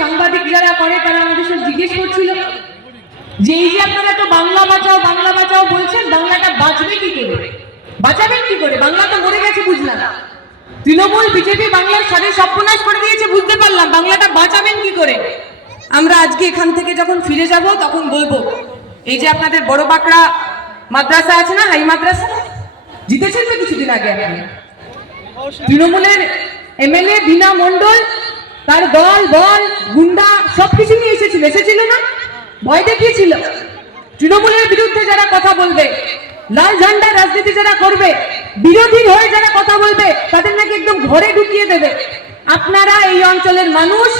সাংবাদিক যারা করে তারা আমাদের সব জিজ্ঞেস করছিল যে এই যে আপনারা তো বাংলা বাঁচাও বলছেন, বাংলাটা বাঁচবে কি করে, বাঁচাবেন কি করে? বাংলা তো মরে গেছে বুঝলাম, তৃণমূল বিজেপি বাংলার সাথে সর্বনাশ করে দিয়েছে বুঝতে পারলাম, বাংলাটা বাঁচাবেন কি করে? আমরা আজকে এখান থেকে যখন ফিরে যাব তখন বলবো এই যে আপনাদের বড় বাঁকড়া মাদ্রাসা আছে না, হাই মাদ্রাসা, জিতেছেন তো কিছুদিন আগে আপনি, তৃণমূলের এমএলএ বিনা মণ্ডল তার দল বল গুন্ডা সবকিছু নিয়ে এসেছিল না, ভয় দেখিয়েছিল। তৃণমূলের বিরুদ্ধে যারা কথা বলবে, লাল ঝান্ডা রাজনীতি যারা করবে, বিরোধী হয়ে যারা কথা বলবে, তাদের নাকি একদম ঘরে ঢুকিয়ে দেবে। আপনারা এই অঞ্চলের মানুষ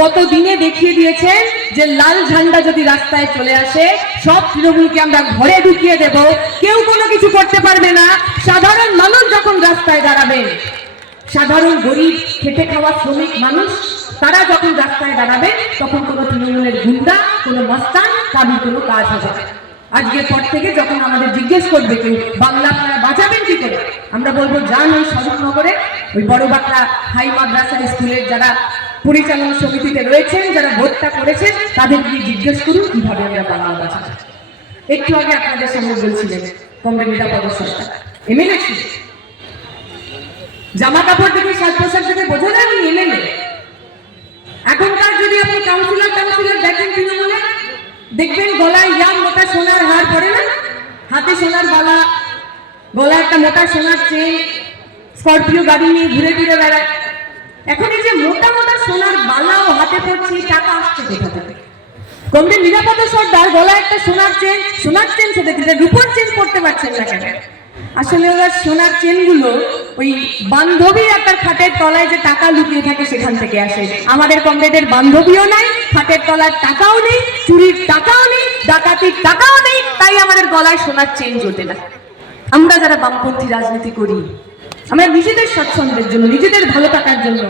গত দিনে দেখিয়ে দিয়েছেন যে লাল ঝান্ডা যদি রাস্তায় চলে আসে সব তৃণমূলকে আমরা ঘরে ঢুকিয়ে দেব, কেউ কোনো কিছু করতে পারবে না। সাধারণ মানুষ যখন রাস্তায় দাঁড়াবেন, সাধারণ গরিব খেটে খাওয়া শ্রমিক মানুষ তারা যখন রাস্তায় দাঁড়াবে, তখন কোনো তৃণমূলের গুন্ডা কোনো মস্তান তাদের কোনো কাজ হবে না। আজকের পর থেকে যখন আমাদের জিজ্ঞেস করবে কেউ বাংলা আপনারা বাঁচাবেন কি করে, আমরা বলবো যান ওই স্বরূপনগরে ওই বড় বাঁকড়া হাই মাদ্রাসা স্কুলের যারা পরিচালনা সমিতিতে রয়েছেন, যারা ভোটটা করেছেন, তাদের গিয়ে জিজ্ঞেস করুন কিভাবে আমরা বাংলা বাঁচাবো। একটু আগে আপনাদের সামনে বলছিলেন কমরেড নিরাপদ সরকার এমএলএ ছিল, জামা কাপড় থেকে সাজ পোশাক থেকে বোঝা যায় উনি এমএলএ। এখনকার যদি আপনি কাউন্সিলর দেখেন তৃণমূলে, দেখবেন গলায় ইয়াম মোটা সোনার হার পরে না, হাতে সোনার বালা, গলায় একটা মোটা সোনার চেন, স্করপিও গাড়ি নিয়ে ঘুরে ঘুরে বেড়ায়। এখন এই যে মোটা মোটা সোনার বালা ও হাতে পড়ছে, টাকা আসছে কোথা থেকে? কমরেড নিরাপদ সর্দার গলায় একটা সোনার চেন সেটা দিতে রূপোর চেন পড়তে পারছেন না কেন? আসলে ওরা সোনার চেনগুলো ওই বান্ধবী একটা খাটের তলায় যে টাকা লুকিয়ে থাকে সেখান থেকে আসে। আমাদের কমরেডের বান্ধবীও নাই, খাটের তলার টাকাও নেই, চুরির টাকাও নেই, ডাকাতির টাকাও নেই, তাই আমাদের গলায় সোনার চেন জোটে না। আমরা যারা বামপন্থী রাজনীতি করি, আমরা নিজেদের স্বাচ্ছন্দ্যের জন্য, নিজেদের ভালো থাকার জন্য,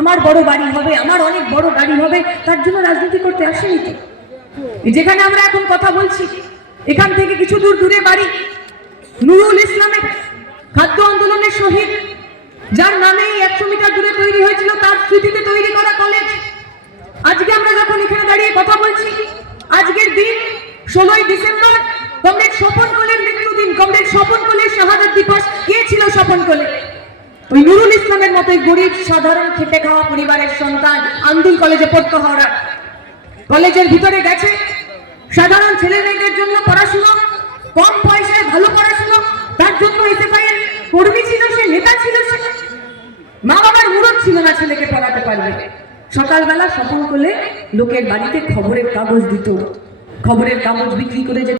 আমার বড় বাড়ি হবে, আমার অনেক বড় গাড়ি হবে, তার জন্য রাজনীতি করতে আসেনি তো। যেখানে আমরা এখন কথা বলছি এখান থেকে কিছু দূরে বাড়ি নুরুল ইসলামের খাদ্য আন্দোলনের শহীদ, যার নামে 100 মিটার দূরে তৈরি হয়েছিল, তার স্মৃতিতে তৈরি করা কলেজ। আজকে আমরা যখন এখানে দাঁড়িয়ে কথা বলছি, আজকের দিন 16ই ডিসেম্বর কমরেড স্বপন কোলের মৃত্যুদিন। কমরেড স্বপন কোলের শাহাদাত দিবস। কে ছিল স্বপন কোলে? ওই নুরুল ইসলামের মতোই গরিব সাধারণ খেটে খাওয়া পরিবারের সন্তান, আন্দুল কলেজে পড়তো হাওড়া। কলেজের ভিতরে গেছে সাধারণ ছেলে মেয়েদের জন্য পড়াশোনা, কম পয়সায় ভালো পড়াশোনা, তার জন্য এসএফআই এর কর্মী ছিল সে, নেতা ছিল সে, মা বাবার মুরত ছিল না ছেলেকে পড়াতে পারবে। সকালবেলা স্বপন কোলে লোকের বাড়িতে খবরের কাগজ দিত, খবরের কাগজ বিক্রি করে যে